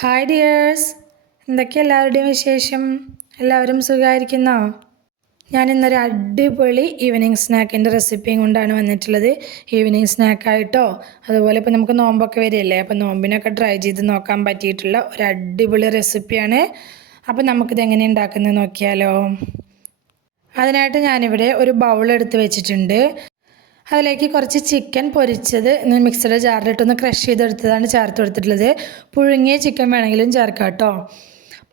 Hi dears എന്തൊക്കെ എല്ലാവരുടെയും വിശേഷം? എല്ലാവരും സുഖമായിരിക്കുന്നോ? ഞാൻ ഇന്നൊരു അടിപൊളി ഈവനിങ് സ്നാക്കിന്റെ റെസിപ്പിയും കൊണ്ടാണ് വന്നിട്ടുള്ളത്. ഈവനിങ് സ്നാക്കായിട്ടോ അതുപോലെ ഇപ്പോൾ നമുക്ക് നോമ്പൊക്കെ വരികയല്ലേ? അപ്പോൾ നോമ്പിനൊക്കെ ട്രൈ ചെയ്ത് നോക്കാൻ പറ്റിയിട്ടുള്ള ഒരു അടിപൊളി റെസിപ്പിയാണ് അപ്പോൾ നമുക്കിത് എങ്ങനെ ഉണ്ടാക്കുന്നത് നോക്കിയാലോ. അതിനായിട്ട് ഞാനിവിടെ ഒരു ബൗൾ എടുത്ത് വെച്ചിട്ടുണ്ട്. അതിലേക്ക് കുറച്ച് ചിക്കൻ പൊരിച്ചത് മിക്സിയുടെ ജാറിലിട്ടൊന്ന് ക്രഷ് ചെയ്തെടുത്തതാണ് ചേർത്ത് കൊടുത്തിട്ടുള്ളത്. പുഴുങ്ങിയ ചിക്കൻ വേണമെങ്കിലും ചേർക്കാം കേട്ടോ.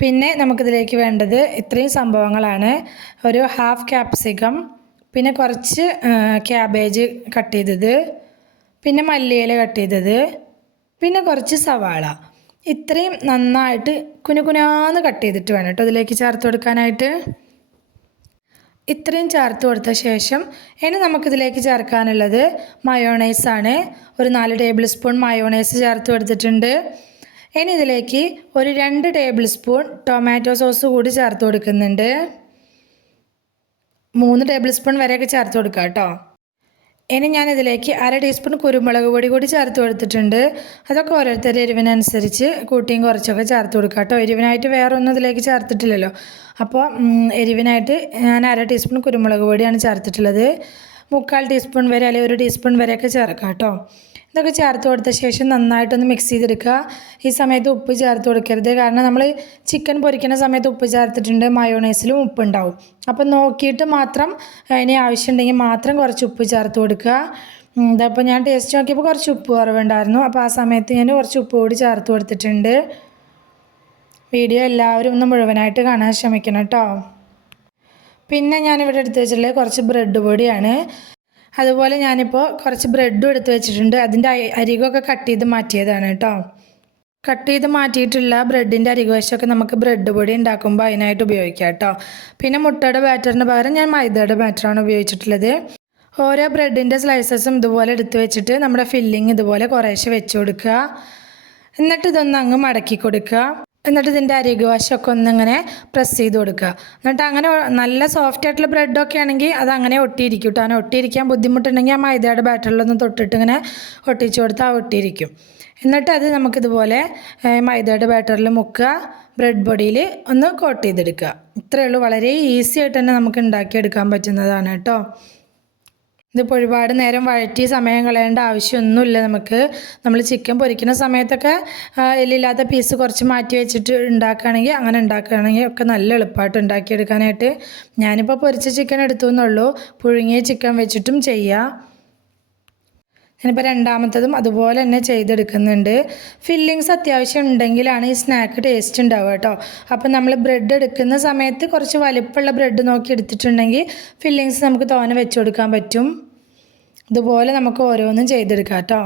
പിന്നെ നമുക്കിതിലേക്ക് വേണ്ടത് ഇത്രയും സംഭവങ്ങളാണ്. ഒരു ഹാഫ് ക്യാപ്സിക്കം പിന്നെ കുറച്ച് ക്യാബേജ് കട്ട് ചെയ്തത്. പിന്നെ മല്ലിയില കട്ട് ചെയ്തത്. പിന്നെ കുറച്ച് സവാള. ഇത്രയും നന്നായിട്ട് കുനുകുനാന്ന് കട്ട് ചെയ്തിട്ട് വേണം കേട്ടോ ഇതിലേക്ക് ചേർത്ത് കൊടുക്കാനായിട്ട്. ഇത്രയും ചേർത്ത് കൊടുത്ത ശേഷം ഇനി നമുക്കിതിലേക്ക് ചേർക്കാനുള്ളത് മയോണൈസാണ് ഒരു നാല് ടേബിൾ സ്പൂൺ മയോണൈസ് ചേർത്ത് കൊടുത്തിട്ടുണ്ട്. ഇനി ഇതിലേക്ക് ഒരു രണ്ട് ടേബിൾ സ്പൂൺ ടൊമാറ്റോ സോസ് കൂടി ചേർത്ത് കൊടുക്കുന്നുണ്ട്. മൂന്ന് ടേബിൾ സ്പൂൺ വരെയൊക്കെ ചേർത്ത് കൊടുക്കാം കേട്ടോ ഇനി ഞാനിതിലേക്ക് അര ടീസ്പൂൺ കുരുമുളക് പൊടി കൂടി ചേർത്ത് കൊടുത്തിട്ടുണ്ട്. അതൊക്കെ ഓരോരുത്തരുടെ എരിവിനനുസരിച്ച് കൂട്ടിയും കുറച്ചൊക്കെ ചേർത്ത് കൊടുക്കുക കേട്ടോ. എരിവിനായിട്ട് വേറെ ഒന്നും ഇതിലേക്ക് ചേർത്തിട്ടില്ലല്ലോ. അപ്പോൾ എരിവിനായിട്ട് ഞാൻ അര ടീസ്പൂൺ കുരുമുളക് പൊടിയാണ് ചേർത്തിട്ടുള്ളത്. മുക്കാൽ ടീസ്പൂൺ വരെ അല്ലെങ്കിൽ ഒരു ടീസ്പൂൺ വരെയൊക്കെ ചേർക്കാം കേട്ടോ. ഇതൊക്കെ ചേർത്ത് കൊടുത്ത ശേഷം നന്നായിട്ടൊന്ന് മിക്സ് ചെയ്തെടുക്കുക. ഈ സമയത്ത് ഉപ്പ് ചേർത്ത് കൊടുക്കരുത്. കാരണം നമ്മൾ ചിക്കൻ പൊരിക്കുന്ന സമയത്ത് ഉപ്പ് ചേർത്തിട്ടുണ്ട്. മയോണൈസിലും ഉപ്പ് ഉണ്ടാവും അപ്പം നോക്കിയിട്ട് മാത്രം ഇനി ആവശ്യമുണ്ടെങ്കിൽ മാത്രം കുറച്ച് ഉപ്പ് ചേർത്ത് കൊടുക്കുക. ഇതപ്പോൾ ഞാൻ ടേസ്റ്റ് നോക്കിയപ്പോൾ കുറച്ച് ഉപ്പ് കുറവുണ്ടായിരുന്നു. അപ്പോൾ ആ സമയത്ത് ഞാൻ കുറച്ച് ഉപ്പ് കൂടി ചേർത്ത് കൊടുത്തിട്ടുണ്ട്. വീഡിയോ എല്ലാവരും ഒന്ന് മുഴുവനായിട്ട് കാണാൻ ശ്രമിക്കണം കേട്ടോ. പിന്നെ ഞാനിവിടെ എടുത്ത് വെച്ചിട്ടുള്ളത് കുറച്ച് ബ്രെഡ് പൊടിയാണ്. അതുപോലെ ഞാനിപ്പോൾ കുറച്ച് ബ്രെഡും എടുത്ത് വെച്ചിട്ടുണ്ട്. അതിന്റെ അരികൊക്കെ കട്ട് ചെയ്ത് മാറ്റിയതാണ് കേട്ടോ കട്ട് ചെയ്ത് മാറ്റിയിട്ടുള്ള ബ്രെഡിന്റെ അരികുവശമൊക്കെ നമുക്ക് ബ്രെഡ് പൊടി ഉണ്ടാക്കുമ്പോൾ അതിനായിട്ട് ഉപയോഗിക്കാം കേട്ടോ പിന്നെ മുട്ടയുടെ ബാറ്ററിന് പകരം ഞാൻ മൈദയുടെ ബാറ്ററാണ് ഉപയോഗിച്ചിട്ടുള്ളത്. ഓരോ ബ്രെഡിന്റെ സ്ലൈസസും ഇതുപോലെ എടുത്ത് വെച്ചിട്ട് നമ്മുടെ ഫില്ലിങ് ഇതുപോലെ കുറേശ്ശെ വെച്ച് കൊടുക്കുക. എന്നിട്ട് ഇതൊന്ന് അങ്ങ് മടക്കി കൊടുക്കുക. എന്നിട്ട് ഇതിന്റെ അരികു വശമൊക്കെ ഒന്നിങ്ങനെ പ്രസ് ചെയ്ത് കൊടുക്കുക. എന്നിട്ട് അങ്ങനെ നല്ല സോഫ്റ്റ് ആയിട്ടുള്ള ബ്രെഡൊക്കെ ആണെങ്കിൽ അത് അങ്ങനെ ഒട്ടിയിരിക്കും കേട്ടോ അങ്ങനെ ഒട്ടിയിരിക്കാൻ ബുദ്ധിമുട്ടുണ്ടെങ്കിൽ ആ മൈദയുടെ ബാറ്ററിലൊന്ന് തൊട്ടിട്ട് ഇങ്ങനെ ഒട്ടിച്ചു കൊടുത്താൽ ഒട്ടിയിരിക്കും. എന്നിട്ട് അത് നമുക്കിതുപോലെ മൈദയുടെ ബാറ്ററിൽ മുക്കുക ബ്രെഡ് ബോഡിയിൽ ഒന്ന് കോട്ട് ചെയ്തെടുക്കുക. ഇത്രയേ ഉള്ളൂ. വളരെ ഈസി ആയിട്ട് തന്നെ നമുക്ക് ഉണ്ടാക്കിയെടുക്കാൻ പറ്റുന്നതാണ് കേട്ടോ ഇതിപ്പോൾ ഒരുപാട് നേരം വഴറ്റി സമയം കളയേണ്ട ആവശ്യമൊന്നുമില്ല നമുക്ക്. നമ്മൾ ചിക്കൻ പൊരിക്കുന്ന സമയത്തൊക്കെ എല്ലില്ലാത്ത പീസ് കുറച്ച് മാറ്റി വെച്ചിട്ട് ഉണ്ടാക്കുകയാണെങ്കിൽ അങ്ങനെ ഉണ്ടാക്കുകയാണെങ്കിൽ ഒക്കെ നല്ല എളുപ്പമായിട്ട് ഉണ്ടാക്കിയെടുക്കാനായിട്ട്. ഞാനിപ്പോൾ പൊരിച്ച ചിക്കൻ എടുത്തു എന്നുള്ളൂ. പുഴുങ്ങിയ ചിക്കൻ വെച്ചിട്ടും ചെയ്യാം. ഞാനിപ്പോൾ രണ്ടാമത്തതും അതുപോലെ തന്നെ ചെയ്തെടുക്കുന്നുണ്ട്. ഫില്ലിങ്സ് അത്യാവശ്യം ഉണ്ടെങ്കിലാണ് ഈ സ്നാക്ക് ടേസ്റ്റ് ഉണ്ടാവുക കേട്ടോ. അപ്പോൾ നമ്മൾ ബ്രെഡ് എടുക്കുന്ന സമയത്ത് കുറച്ച് വലിപ്പമുള്ള ബ്രെഡ് നോക്കി എടുത്തിട്ടുണ്ടെങ്കിൽ ഫില്ലിങ്സ് നമുക്ക് തോനെ വെച്ച് കൊടുക്കാൻ പറ്റും. ഇതുപോലെ നമുക്ക് ഓരോന്നും ചെയ്തെടുക്കാം കേട്ടോ.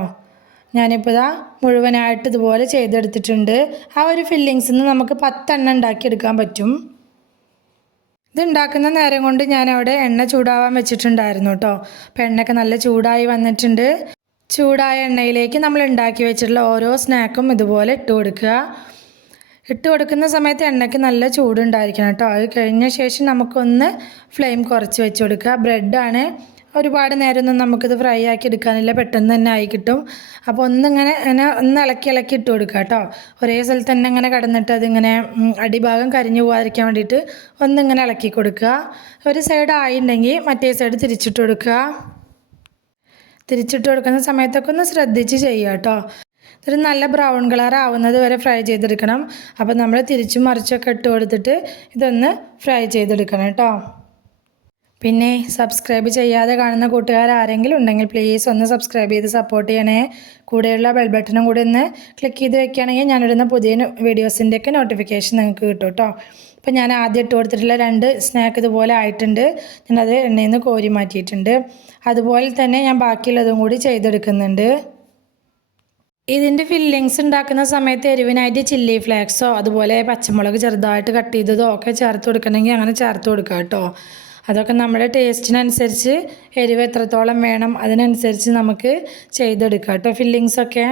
ഞാനിപ്പോൾ ഇതാ മുഴുവനായിട്ട് ഇതുപോലെ ചെയ്തെടുത്തിട്ടുണ്ട്. ആ ഒരു ഫില്ലിങ്സിൽ നിന്ന് നമുക്ക് പത്തെണ്ണ ഉണ്ടാക്കിയെടുക്കാൻ പറ്റും. ഇത് ഉണ്ടാക്കുന്ന നേരം കൊണ്ട് ഞാൻ അവിടെ എണ്ണ ചൂടാവാൻ വെച്ചിട്ടുണ്ടായിരുന്നു കേട്ടോ. അപ്പോൾ എണ്ണയൊക്കെ നല്ല ചൂടായി വന്നിട്ടുണ്ട്. ചൂടായ എണ്ണയിലേക്ക് നമ്മൾ ഉണ്ടാക്കി വെച്ചിട്ടുള്ള ഓരോ സ്നാക്കും ഇതുപോലെ ഇട്ട് കൊടുക്കുക. ഇട്ട് കൊടുക്കുന്ന സമയത്ത് എണ്ണയ്ക്ക് നല്ല ചൂടുണ്ടായിരിക്കണം കേട്ടോ. അത് കഴിഞ്ഞ ശേഷം നമുക്കൊന്ന് ഫ്ലെയിം കുറച്ച് വെച്ച് കൊടുക്കുക. ബ്രെഡാണ്. ഒരുപാട് നേരമൊന്നും നമുക്കിത് ഫ്രൈ ആക്കി എടുക്കാനില്ല. പെട്ടെന്ന് തന്നെ ആയി കിട്ടും. അപ്പോൾ ഒന്നിങ്ങനെ ഇങ്ങനെ ഒന്ന് ഇളക്കി ഇളക്കി ഇട്ട് കൊടുക്കുക കേട്ടോ. ഒരേ സ്ഥലത്ത് തന്നെ ഇങ്ങനെ കിടന്നിട്ട് അതിങ്ങനെ അടിഭാഗം കരിഞ്ഞു പോകാതിരിക്കാൻ വേണ്ടിയിട്ട് ഒന്നിങ്ങനെ ഇളക്കി കൊടുക്കുക. ഒരു സൈഡ് ആയിട്ടുണ്ടെങ്കിൽ മറ്റേ സൈഡ് തിരിച്ചിട്ട് കൊടുക്കുക. തിരിച്ചിട്ട് കൊടുക്കുന്ന സമയത്തൊക്കെ ഒന്ന് ശ്രദ്ധിച്ച് ചെയ്യുക കേട്ടോ. ഇതൊരു നല്ല ബ്രൗൺ കളർ ആവുന്നത് വരെ ഫ്രൈ ചെയ്തെടുക്കണം. അപ്പോൾ നമ്മൾ തിരിച്ചും മറിച്ചൊക്കെ ഇട്ട് കൊടുത്തിട്ട് ഇതൊന്ന് ഫ്രൈ ചെയ്തെടുക്കണം കേട്ടോ. പിന്നെ സബ്സ്ക്രൈബ് ചെയ്യാതെ കാണുന്ന കൂട്ടുകാർ ആരെങ്കിലും ഉണ്ടെങ്കിൽ പ്ലീസ് ഒന്ന് സബ്സ്ക്രൈബ് ചെയ്ത് സപ്പോർട്ട് ചെയ്യണേ. കൂടെയുള്ള ബെൽ ബട്ടണും കൂടി ഒന്ന് ക്ലിക്ക് ചെയ്ത് വെക്കുകയാണെങ്കിൽ ഞാനിടുന്ന പുതിയ വീഡിയോസിന്റെയൊക്കെ നോട്ടിഫിക്കേഷൻ നിങ്ങൾക്ക് കിട്ടും കേട്ടോ. അപ്പോൾ ഞാൻ ആദ്യം ഇട്ട് കൊടുത്തിട്ടുള്ള രണ്ട് സ്നാക്ക് ഇതുപോലെ ആയിട്ടുണ്ട്. ഞാനത് എണ്ണയിൽ നിന്ന് കോരി മാറ്റിയിട്ടുണ്ട്. അതുപോലെ തന്നെ ഞാൻ ബാക്കിയുള്ളതും കൂടി ചെയ്തെടുക്കുന്നുണ്ട്. ഇതിന്റെ ഫില്ലിങ്സ് ഉണ്ടാക്കുന്ന സമയത്ത് എരിവിനായിട്ട് ചില്ലി ഫ്ലേക്സോ അതുപോലെ പച്ചമുളക് ചെറുതായിട്ട് കട്ട് ചെയ്തതോ ഒക്കെ ചേർത്ത് കൊടുക്കണമെങ്കിൽ അങ്ങനെ ചേർത്ത് കൊടുക്കാം കേട്ടോ. അതൊക്കെ നമ്മുടെ ടേസ്റ്റിനനുസരിച്ച് എരിവ് എത്രത്തോളം വേണം അതിനനുസരിച്ച് നമുക്ക് ചെയ്തെടുക്കാം കേട്ടോ ഫില്ലിങ്സൊക്കെ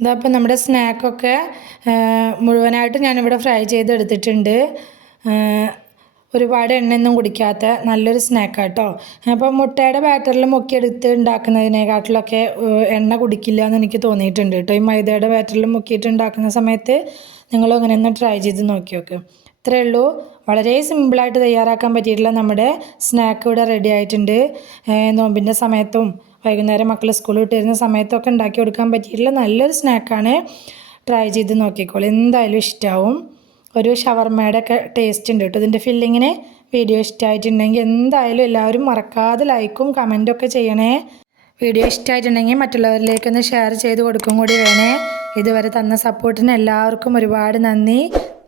ഇതാ അപ്പം നമ്മുടെ സ്നാക്കൊക്കെ മുഴുവനായിട്ട് ഞാനിവിടെ ഫ്രൈ ചെയ്തെടുത്തിട്ടുണ്ട്. ഒരുപാട് എണ്ണയൊന്നും കുടിക്കാത്ത നല്ലൊരു സ്നാക്കാട്ടോ കേട്ടോ. അപ്പോൾ മുട്ടയുടെ ബാറ്ററിൽ മുക്കിയെടുത്ത് ഉണ്ടാക്കുന്നതിനെക്കാട്ടിലൊക്കെ എണ്ണ കുടിക്കില്ല എന്ന് എനിക്ക് തോന്നിയിട്ടുണ്ട് കേട്ടോ. ഈ മൈദയുടെ ബാറ്ററിൽ മുക്കിയിട്ട് ഉണ്ടാക്കുന്ന സമയത്ത് നിങ്ങളും അങ്ങനെ ഒന്ന് ട്രൈ ചെയ്ത് നോക്കി നോക്ക് ഇത്രയേ ഉള്ളൂ. വളരെ സിമ്പിളായിട്ട് തയ്യാറാക്കാൻ പറ്റിയിട്ടുള്ള നമ്മുടെ സ്നാക്ക് ഇവിടെ റെഡി ആയിട്ടുണ്ട്. നോമ്പിന്റെ സമയത്തും വൈകുന്നേരം മക്കൾ സ്കൂളിൽ വിട്ട് വരുന്ന സമയത്തൊക്കെ ഉണ്ടാക്കി കൊടുക്കാൻ പറ്റിയിട്ടുള്ള നല്ലൊരു സ്നാക്കാണ് ട്രൈ ചെയ്ത് നോക്കിക്കോളൂ. എന്തായാലും ഇഷ്ടമാവും ഒരു ഷവർമയുടെ ഒക്കെ ടേസ്റ്റ് ഉണ്ട് കേട്ടോ. ഇതിന്റെ ഫില്ലിങ്ങിന് വീഡിയോ ഇഷ്ടമായിട്ടുണ്ടെങ്കിൽ എന്തായാലും എല്ലാവരും മറക്കാതെ ലൈക്കും കമന്റും ഒക്കെ ചെയ്യണേ. വീഡിയോ ഇഷ്ടമായിട്ടുണ്ടെങ്കിൽ മറ്റുള്ളവരിലേക്കൊന്ന് ഷെയർ ചെയ്ത് കൊടുക്കും കൂടി വേണേ. ഇതുവരെ തന്ന സപ്പോർട്ടിന് എല്ലാവർക്കും ഒരുപാട് നന്ദി.